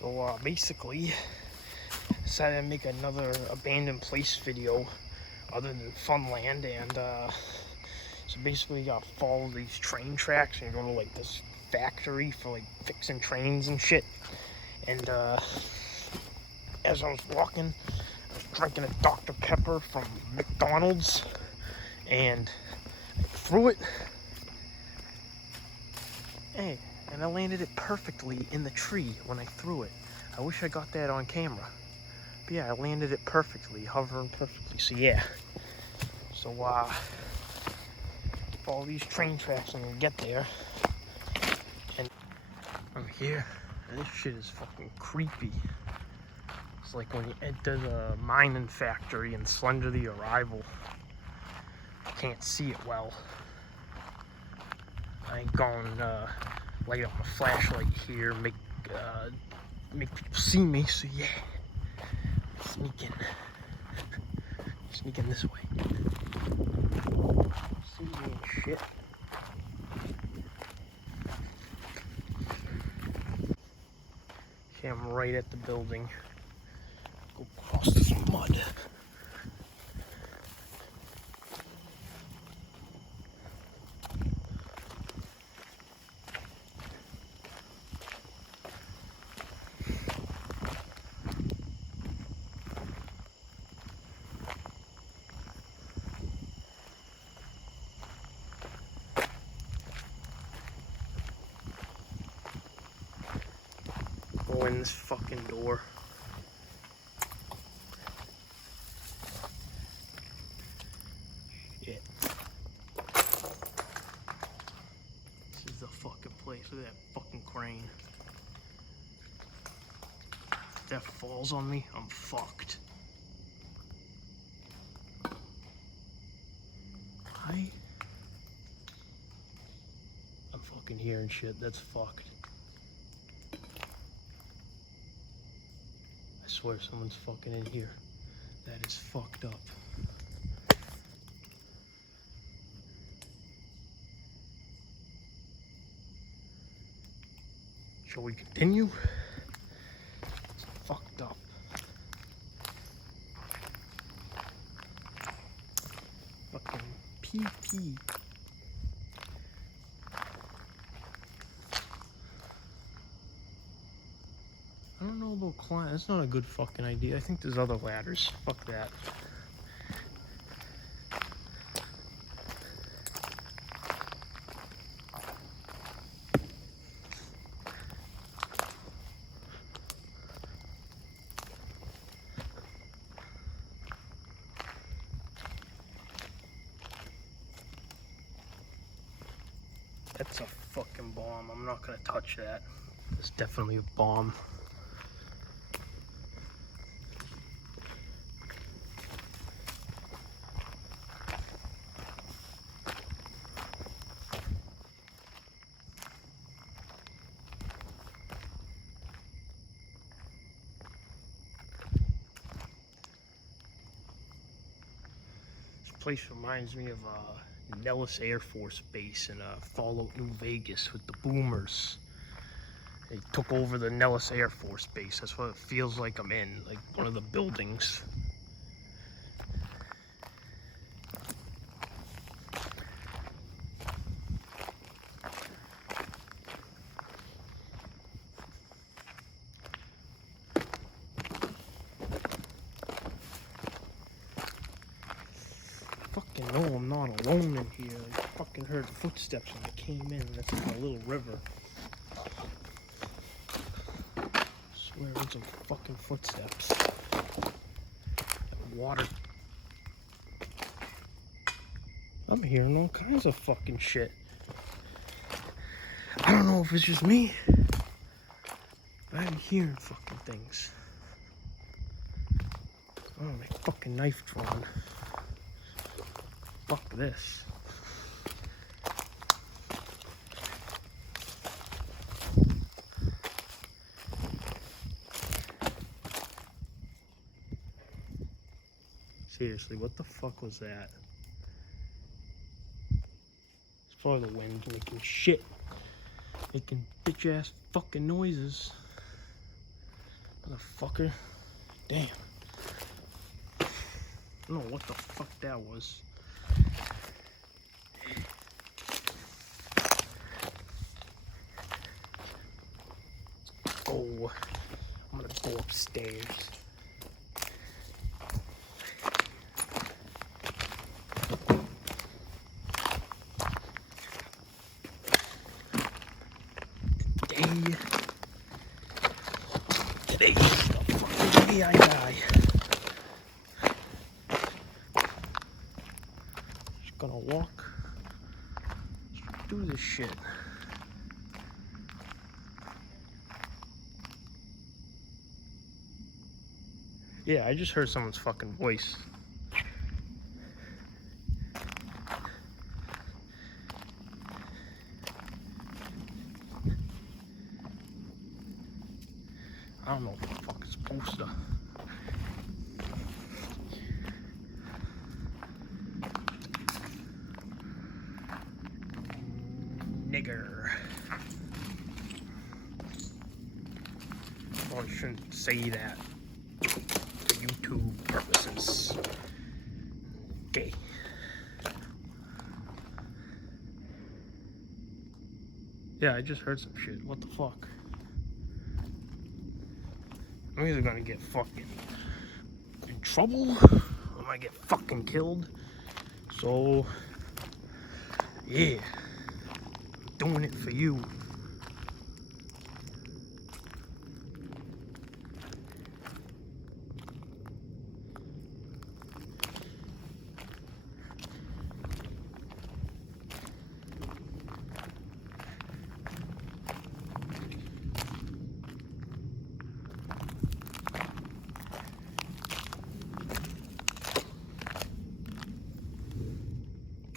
So basically, decided to make another abandoned place video other than Funland, and so basically you gotta follow these train tracks and you go to like this factory for like fixing trains and shit. And as I was walking, I was drinking a Dr. Pepper from McDonald's, and I threw it. Hey, and I landed it perfectly in the tree when I threw it. I wish I got that on camera. But yeah, I landed it perfectly, hovering perfectly. So yeah. So follow these train tracks and get there. And I'm here. And this shit is fucking creepy. It's like when you enter the mining factory in Slender the Arrival. You can't see it well. I ain't going light up my flashlight here, make people see me. So yeah, sneaking this way. See me and shit. Okay, I'm right at the building. Go across this mud. Go in this fucking door. Shit. This is the fucking place. Look at that fucking crane. If that falls on me, I'm fucked. I'm fucking hearing shit. That's fucked. I swear someone's fucking in here. That is fucked up. Shall we continue? It's fucked up. Fucking PP. I don't know about climbing. That's not a good fucking idea. I think there's other ladders. Fuck that. That's a fucking bomb. I'm not gonna touch that. It's definitely a bomb. This place reminds me of Nellis Air Force Base in Fallout New Vegas with the boomers. They took over the Nellis Air Force Base. That's what it feels like I'm in, like one of the buildings. Fucking no, I'm not alone in here. I fucking heard footsteps when I came in. That's like a little river. I swear I heard some fucking footsteps. Water. I'm hearing all kinds of fucking shit. I don't know if it's just me, but I'm hearing fucking things. Oh, my fucking knife drawn. Fuck this. Seriously, what the fuck was that? It's probably the wind making bitch ass fucking noises. Motherfucker. Damn. I don't know what the fuck that was. Oh, I'm gonna go upstairs. Today is the fucking day I die. Just gonna walk through this shit. Yeah, I just heard someone's fucking voice. I don't know what the fuck it's supposed to. Nigger. Well, I shouldn't say that for YouTube purposes. Okay. Yeah, I just heard some shit. What the fuck? I'm either gonna get fucking in trouble, or I might get fucking killed. So, yeah, I'm doing it for you.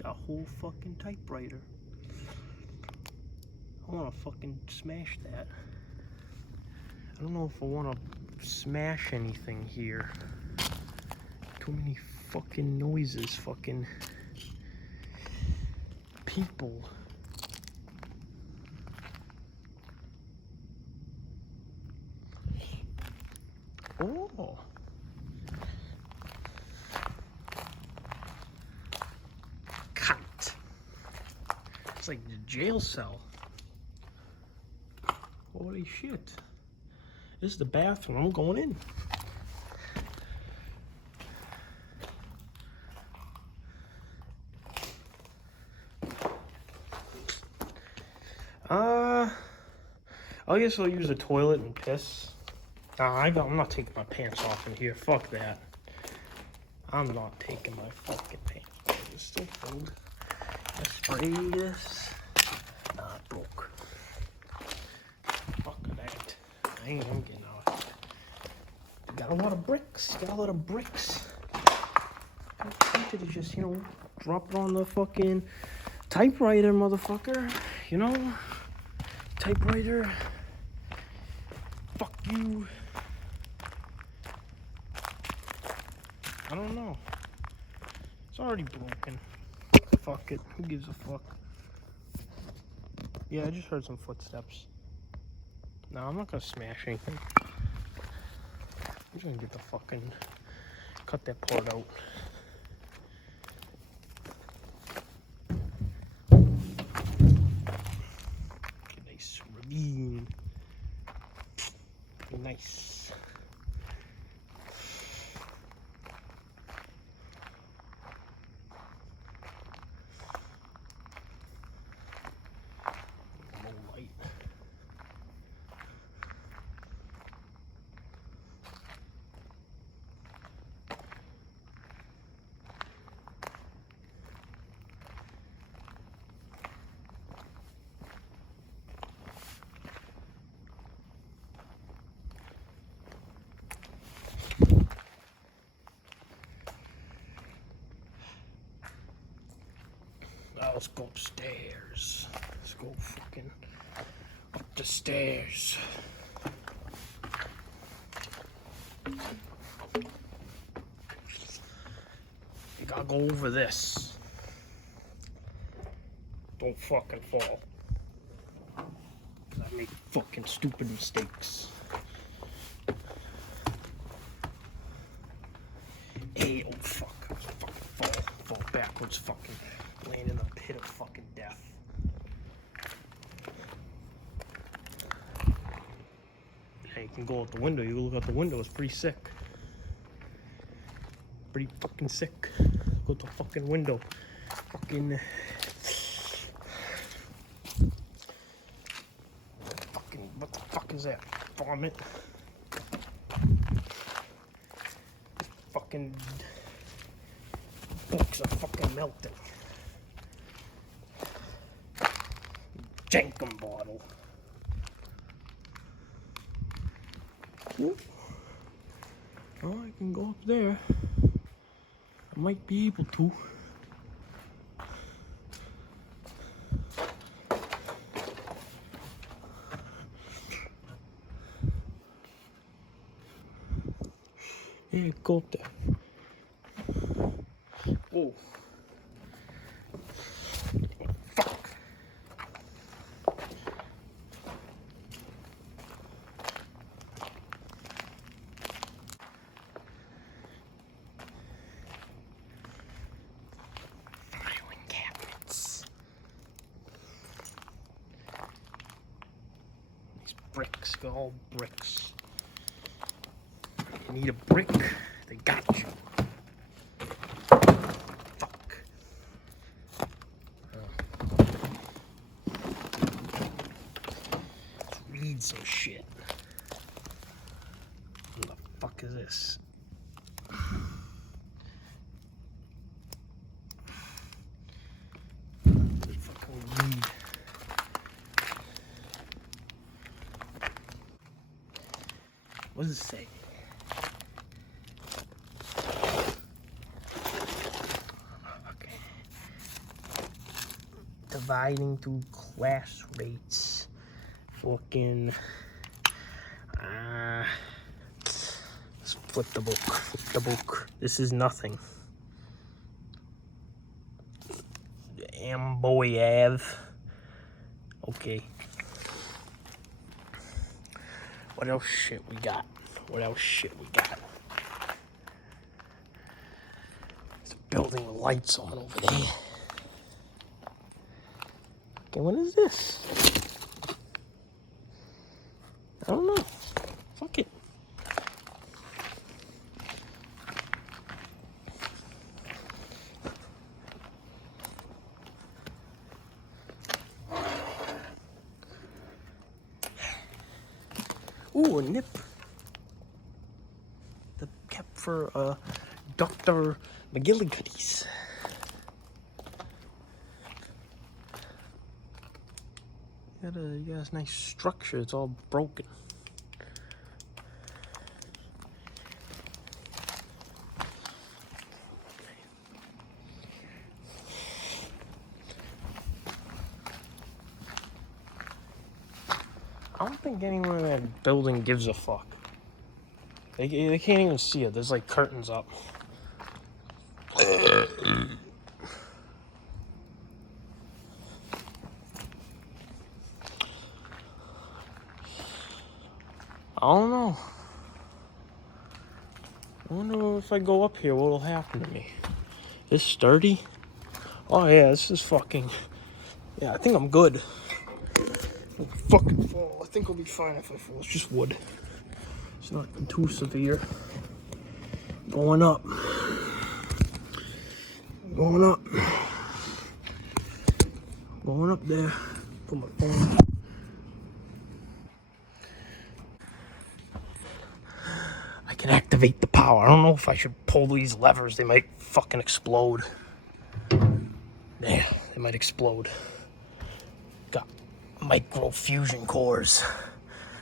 A whole fucking typewriter. I wanna fucking smash that. I don't know if I wanna smash anything here. Too many fucking noises, fucking people. Oh. It's like the jail cell. Holy shit. This is the bathroom. I'm going in. I guess I'll use the toilet and piss. I'm not taking my pants off in here. Fuck that. I'm not taking my fucking pants off. It's still filled. I spray this. Nah, it broke. Fuck that. I'm getting out. Got a lot of bricks. Got a lot of bricks. I'm tempted to just, drop it on the fucking typewriter, motherfucker. Typewriter. Fuck you. I don't know. It's already broken. Fuck it. Who gives a fuck? Yeah, I just heard some footsteps. No, I'm not gonna smash anything. I'm just gonna get the fucking... cut that part out. Nice ravine. Nice. Let's go upstairs. Let's go fucking up the stairs. You gotta go over this. Don't fucking fall. I make fucking stupid mistakes. it's fucking laying in the pit of fucking death. Yeah, you can go out the window. You look out the window. It's pretty sick. Pretty fucking sick. Go out the fucking window. Fucking what the fuck is that? Vomit. Fucking books are fucking melting. Jenkum bottle. Ooh. Oh, I can go up there. I might be able to. Yeah, go up there. Whoa. Fuck. Filing cabinets. These bricks, they're all bricks. You need a brick, they got you. Fuck. Let's read some shit. What the fuck is this? Let's fucking read. What does it say? Dividing through class rates. Fucking. Let's flip the book. Flip the book. This is nothing. Amboy Ave. Okay. What else shit we got? What else shit we got? There's a building with lights on over there. Okay, what is this? I don't know. Fuck it. Ooh, a nip. The kept for Dr. McGillicuddy's. You got a nice structure. It's all broken. I don't think anyone in that building gives a fuck. They can't even see it. There's like curtains up. I don't know. I wonder if I go up here, what'll happen to me. It's sturdy. Oh yeah, this is fucking. Yeah, I think I'm good. I'll fucking fall. I think I'll be fine if I fall. It's just wood. It's not too severe. Going up. Going up. Going up there. Put my phone. I can activate the power. I don't know if I should pull these levers. They might fucking explode. Yeah, they might explode. Got micro fusion cores.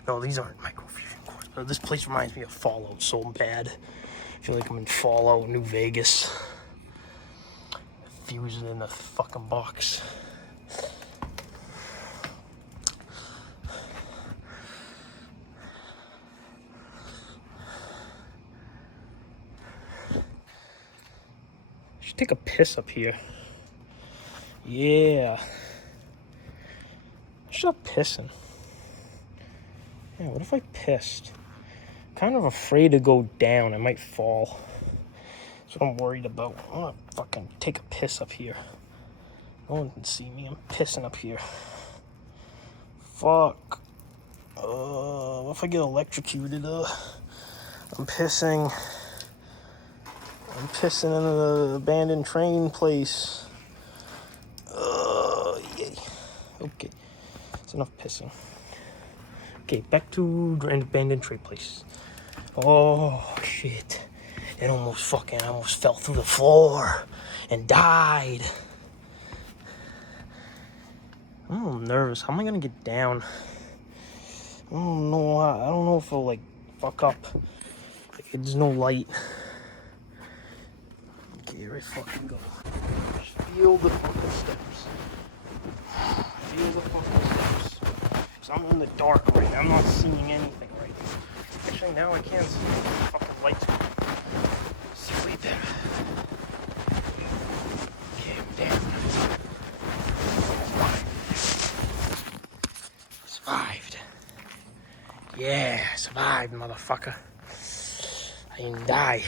No, these aren't micro fusion cores. But this place reminds me of Fallout so bad. I feel like I'm in Fallout, New Vegas. Fusing in the fucking box. I should take a piss up here. Yeah. Stop pissing. Yeah, what if I pissed? Kind of afraid to go down. I might fall. That's what I'm worried about. I'm gonna fucking take a piss up here. No one can see me. I'm pissing up here. Fuck. What if I get electrocuted? I'm pissing. I'm pissing in an abandoned train place. Yay. Okay. It's enough pissing. Okay, back to abandoned train place. Oh, shit. I almost fell through the floor and died. I'm a little nervous. How am I gonna get down? I don't know. I don't know if I'll, like, fuck up. Like, there's no light. Okay, here I fucking go. Just feel the fucking steps. Feel the fucking steps. Because I'm in the dark right now. I'm not seeing anything right now. Actually, now I can't see the fucking lights. See right there. Okay, I'm down. Survived. Yeah, survived, motherfucker. I didn't die.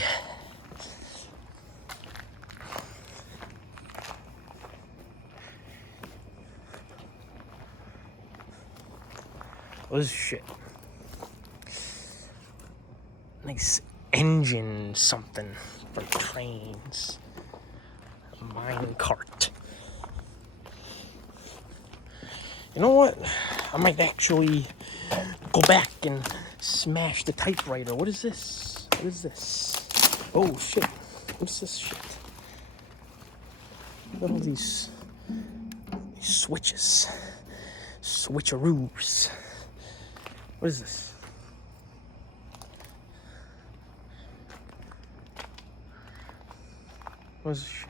What is this shit? Nice engine something for trains. A mine cart. You know what? I might actually go back and smash the typewriter. What is this? What is this? Oh shit. What's this shit? Look at all these switches. Switcheroos. What is this? What is this shit?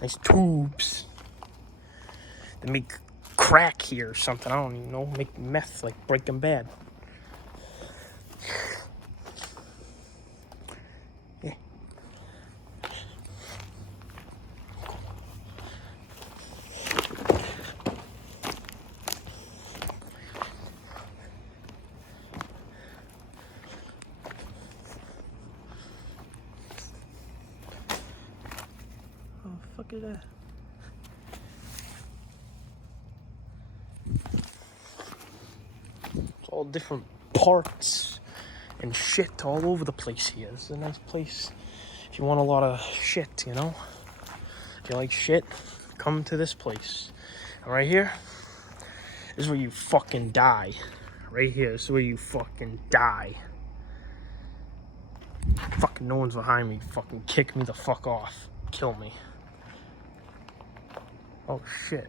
Nice tubes. They make crack here or something. I don't even know. Make meth like Breaking Bad. Yeah. Oh, fuck is that? It's all different parts and shit all over the place here. This is a nice place if you want a lot of shit, you know? If you like shit, come to this place. And right here is where you fucking die. Right here is where you fucking die. Fucking no one's behind me. Fucking kick me the fuck off. Kill me. Oh shit.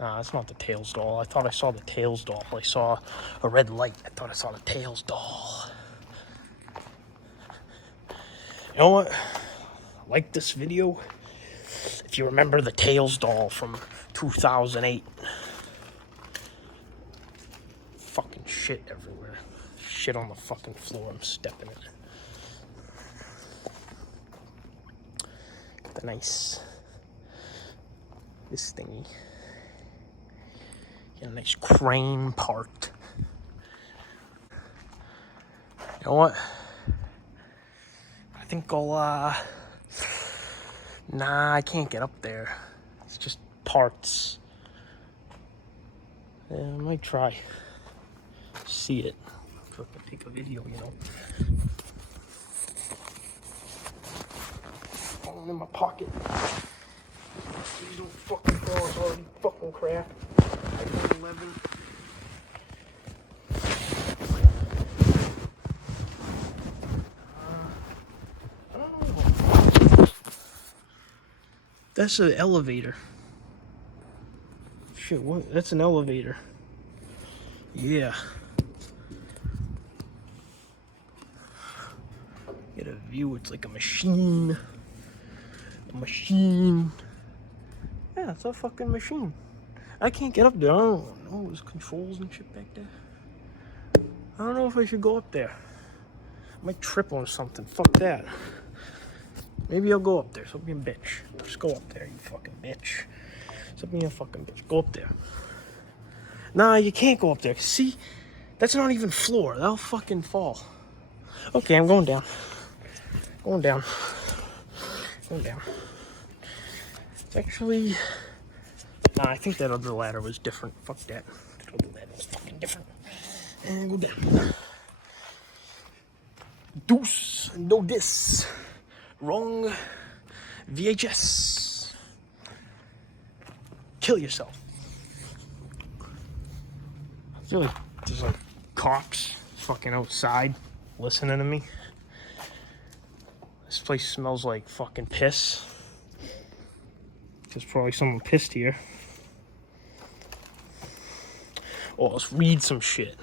Nah, that's not the Tails doll. I thought I saw the Tails doll. I saw a red light. I thought I saw the Tails doll. You know what? Like this video if you remember the Tails doll from 2008. Fucking shit everywhere. Shit on the fucking floor. I'm stepping in it. Got the nice... this thingy. Get a nice crane part. You know what? I think I'll, nah, I can't get up there. It's just parts. Yeah, I might try. See it. So I can take a video, you know. Falling in my pocket. Please don't fucking fall. It's already fucking crap. iPhone 11. I don't know. That's an elevator. Shit, what? That's an elevator. Yeah. Get a view. It's like a machine. A machine. Yeah, it's a fucking machine. I can't get up there. I don't know. There's controls and shit back there. I don't know if I should go up there. I might trip on something. Fuck that. Maybe I'll go up there. So be a bitch. Just go up there, you fucking bitch. So be a fucking bitch. Go up there. Nah, you can't go up there. See? That's not even floor. That'll fucking fall. Okay, I'm going down. Going down. Going down. It's actually... Nah, I think that other ladder was different. Fuck that. That other ladder was fucking different. And go down. Deuce. No dis. Wrong. VHS. Kill yourself. I feel like there's like cops fucking outside listening to me. This place smells like fucking piss. There's probably someone pissed here. Oh, let's read some shit.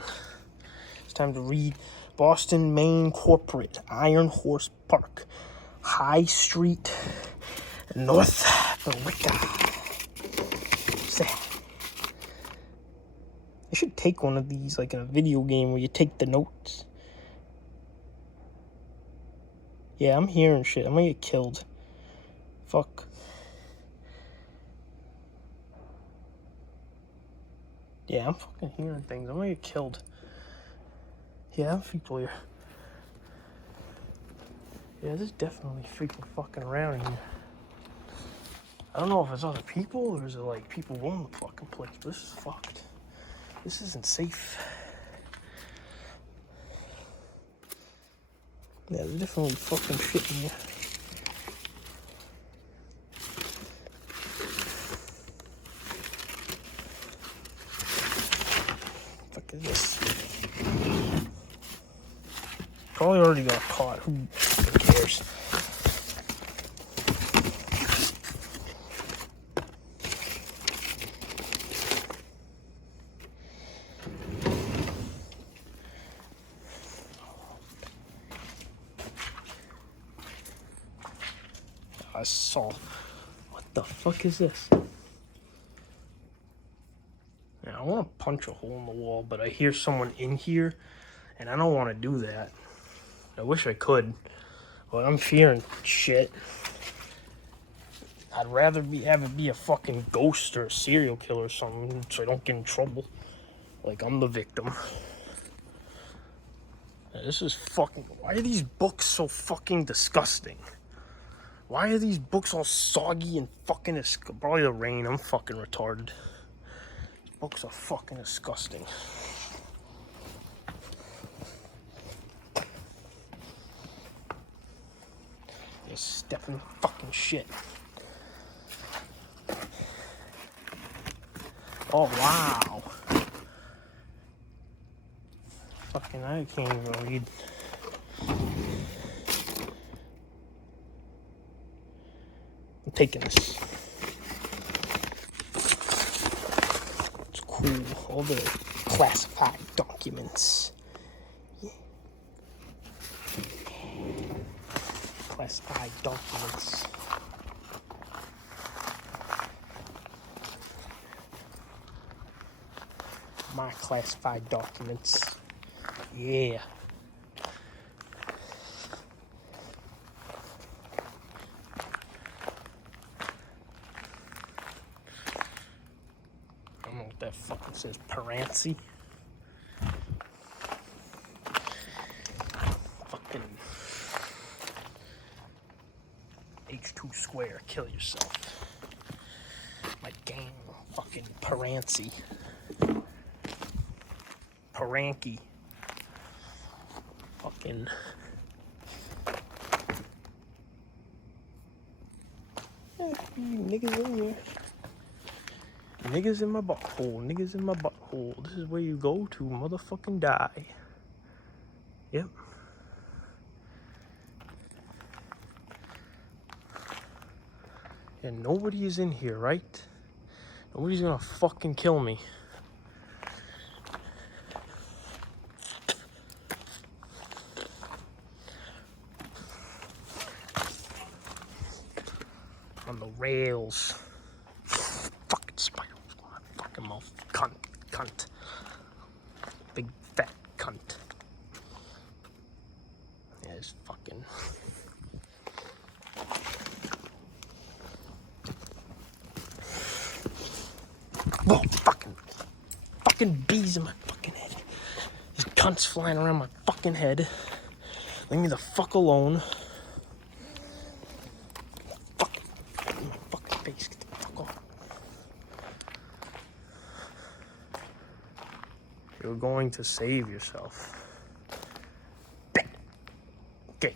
It's time to read. Boston, Maine Corporate, Iron Horse Park, High Street, North Barica. What's that? I should take one of these, like in a video game where you take the notes. Yeah, I'm hearing shit. I'm gonna get killed. Fuck. Yeah, I'm fucking hearing things. I'm gonna get killed. Yeah, I'm people here. Yeah, there's definitely people fucking around here. I don't know if it's other people or is it like people own the fucking place. This is fucked. This isn't safe. Yeah, there's definitely fucking shit in here. Fuck is this? Probably already got caught. Who cares? I saw. What the fuck is this? Yeah, I want to punch a hole in the wall, but I hear someone in here, and I don't want to do that. I wish I could, but I'm fearing shit. I'd rather have it be a fucking ghost or a serial killer or something, so I don't get in trouble. Like I'm the victim. Yeah, this is fucking. Why are these books so fucking disgusting? Why are these books all soggy and fucking probably the rain? I'm fucking retarded. These books are fucking disgusting. You're stepping fucking shit. Oh wow. Fucking I can't even read. I'm taking this. It's cool. All the classified documents. Yeah. Classified documents. My classified documents. Yeah. I don't know what that fucking says. Parancy. Fucking H2 square. Kill yourself. My gang. Fucking Parancy. Paranky. Fucking. Yeah, niggas in here. Niggas in my butthole. Niggas in my butthole. This is where you go to motherfucking die. Yep. And nobody is in here, right? Nobody's gonna fucking kill me. On the rails. Fucking spiral. Fucking mouth. Cunt. Cunt. Big fat cunt. Yeah, it's fucking. Oh, fucking bees in my fucking head. These cunts flying around my fucking head. Leave me the fuck alone. You're going to save yourself. Bet. Okay.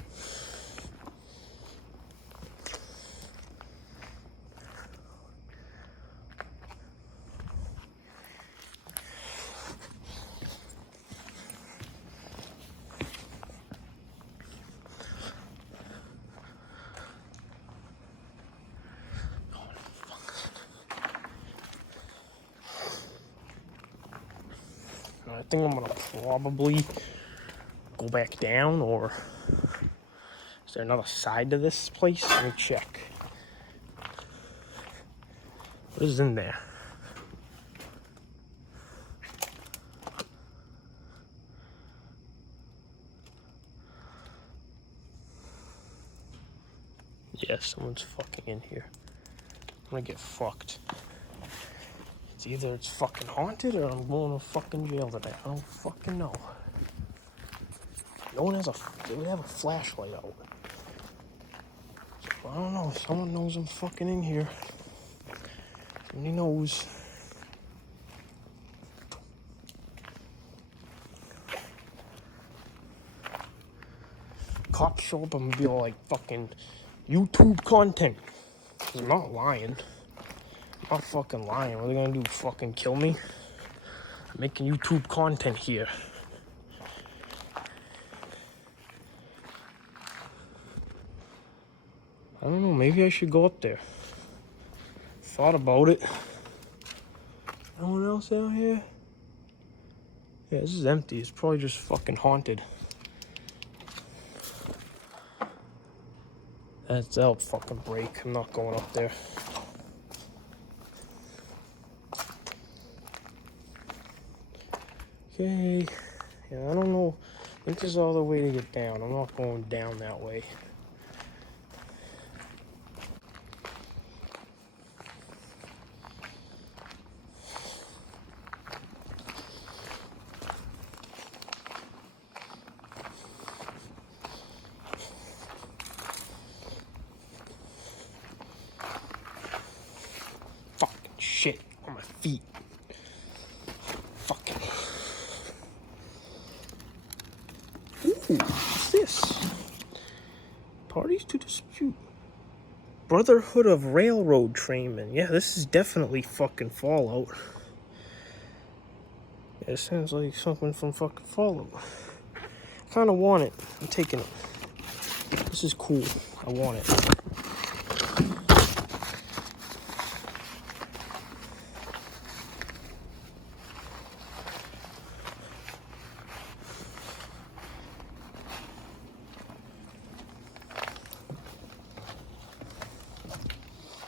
I think I'm gonna probably go back down, or is there another side to this place? Let me check. What is in there? Yeah, someone's fucking in here. I'm gonna get fucked. It's either it's fucking haunted or I'm going to fucking jail today. I don't fucking know. No one has they would have a flashlight out. So, I don't know. Someone knows I'm fucking in here. Somebody knows. Cops show up, I'm gonna be all like fucking YouTube content. I'm not lying. I'm not fucking lying. What are they gonna do? Fucking kill me? I'm making YouTube content here. I don't know, maybe I should go up there. Thought about it. No one else out here? Yeah, this is empty. It's probably just fucking haunted. That'll fucking break. I'm not going up there. Okay. Yeah, I don't know. I think this is all the way to get down. I'm not going down that way. Fucking shit on my feet. Fucking. Ooh, what's this? Parties to dispute. Brotherhood of Railroad Trainmen. Yeah, this is definitely fucking Fallout. Yeah, it sounds like something from fucking Fallout. I kind of want it. I'm taking it. This is cool. I want it.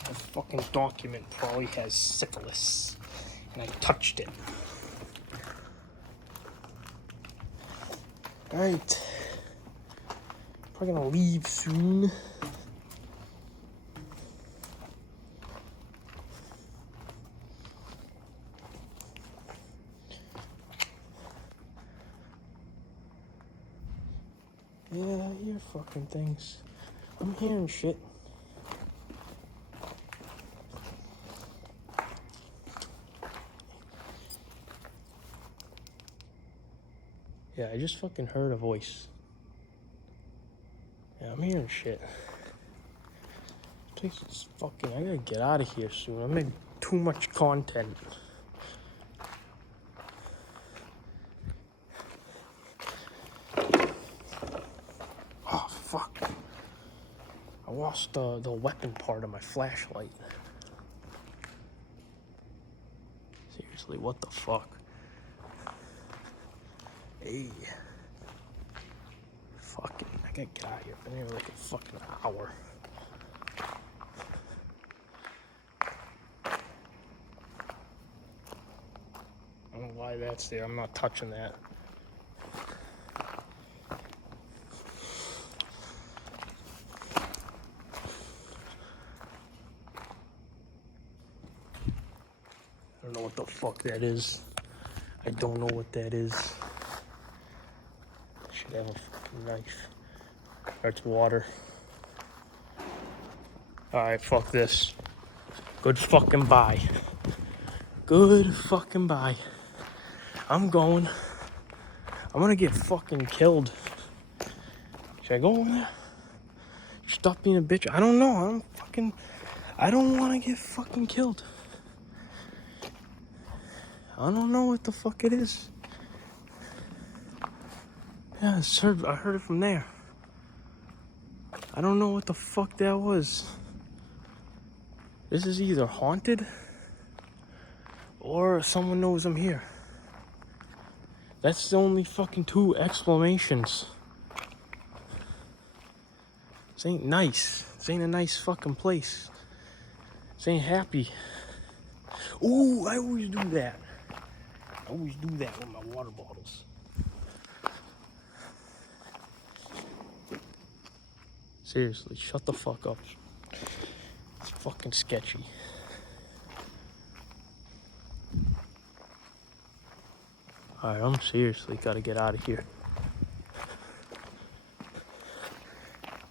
The fucking document probably has syphilis, and I touched it. Alright. Probably gonna leave soon. Yeah, I hear fucking things. I'm hearing shit. Yeah, I just fucking heard a voice. Yeah, I'm hearing shit. This place is fucking... I gotta get out of here soon. I made too much content. Oh, fuck. I lost the weapon part of my flashlight. Seriously, what the fuck? Hey. Fucking, I gotta get out of here. I've been here like a fucking hour. I don't know why that's there. I'm not touching that. I don't know what the fuck that is. I don't know what that is. I should have a fucking knife. That's water. Alright, fuck this. Good fucking bye. Good fucking bye. I'm going. I'm gonna get fucking killed. Should I go in there? Stop being a bitch. I don't know. I don't want to get fucking killed. I don't know what the fuck it is. Yeah, I heard it from there. I don't know what the fuck that was. This is either haunted or someone knows I'm here. That's the only fucking two explanations. This ain't nice. This ain't a nice fucking place. This ain't happy. Ooh, I always do that. I always do that with my water bottles. Seriously, shut the fuck up. It's fucking sketchy. Alright, I'm seriously gotta get out of here.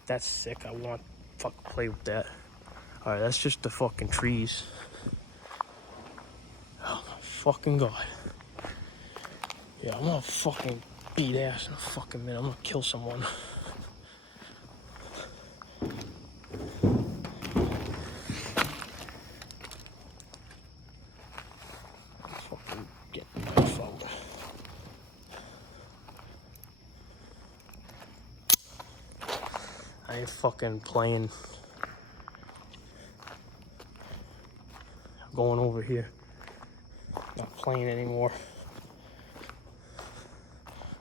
That's sick. I want to fucking play with that. Alright, that's just the fucking trees. Oh my fucking god. Yeah, I'm gonna fucking beat ass in a fucking minute. I'm gonna kill someone. Fucking get my phone. I ain't fucking playing. I'm going over here. Not playing anymore.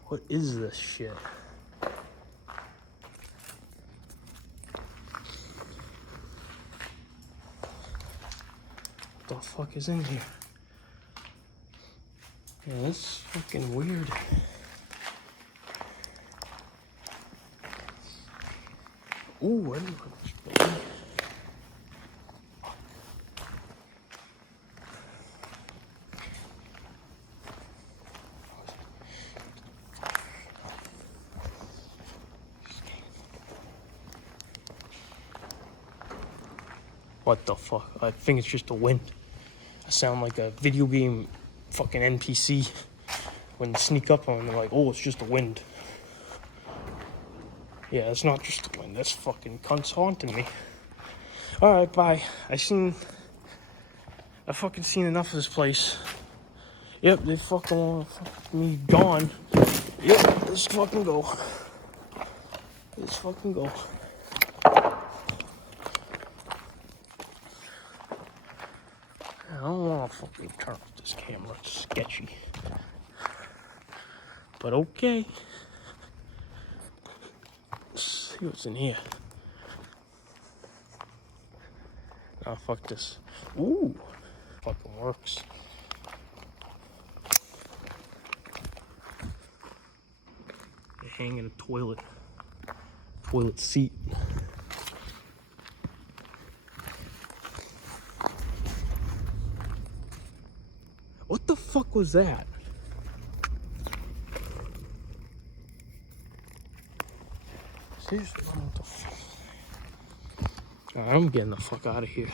What is this shit? What the fuck is in here? Yeah, that's fucking weird. Ooh, I didn't put this baby. What the fuck? I think it's just the wind. I sound like a video game fucking NPC when they sneak up on them, they're like, oh, it's just the wind. Yeah, it's not just the wind. That's fucking cunts haunting me. Alright, bye. I fucking seen enough of this place. Yep, they fucking want me gone. Yep, let's fucking go. Let's fucking go. I don't want to fucking turn off this camera. It's sketchy. But okay. Let's see what's in here. Oh, fuck this. Ooh. Fucking works. They hang in a toilet. Toilet seat. What the fuck was that? Seriously, what the fuck? Alright, I'm getting the fuck out of here.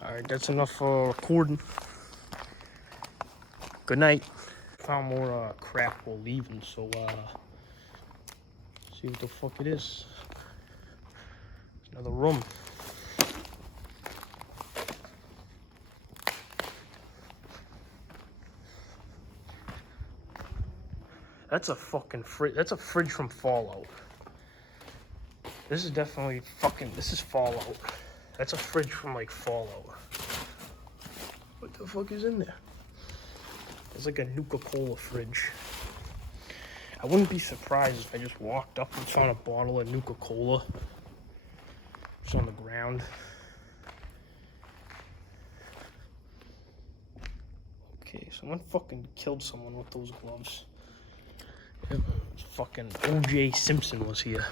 Alright, that's enough for recording. Good night. Found more crap while leaving, so see what the fuck it is. Another room. That's a fucking fridge. That's a fridge from Fallout. This is definitely fucking. This is Fallout. That's a fridge from like Fallout. What the fuck is in there? It's like a Nuka-Cola fridge. I wouldn't be surprised if I just walked up and found a bottle of Nuka-Cola just on the ground. Okay, someone fucking killed someone with those gloves. Fucking O.J. Simpson was here.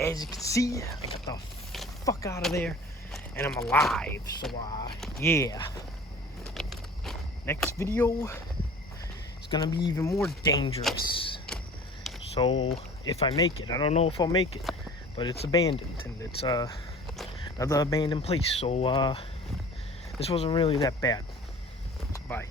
as you can see, I got the fuck out of there, and I'm alive. So yeah, next video is gonna be even more dangerous. So if I make it, I don't know if I'll make it, but it's abandoned, and it's another abandoned place. So this wasn't really that bad. Bye.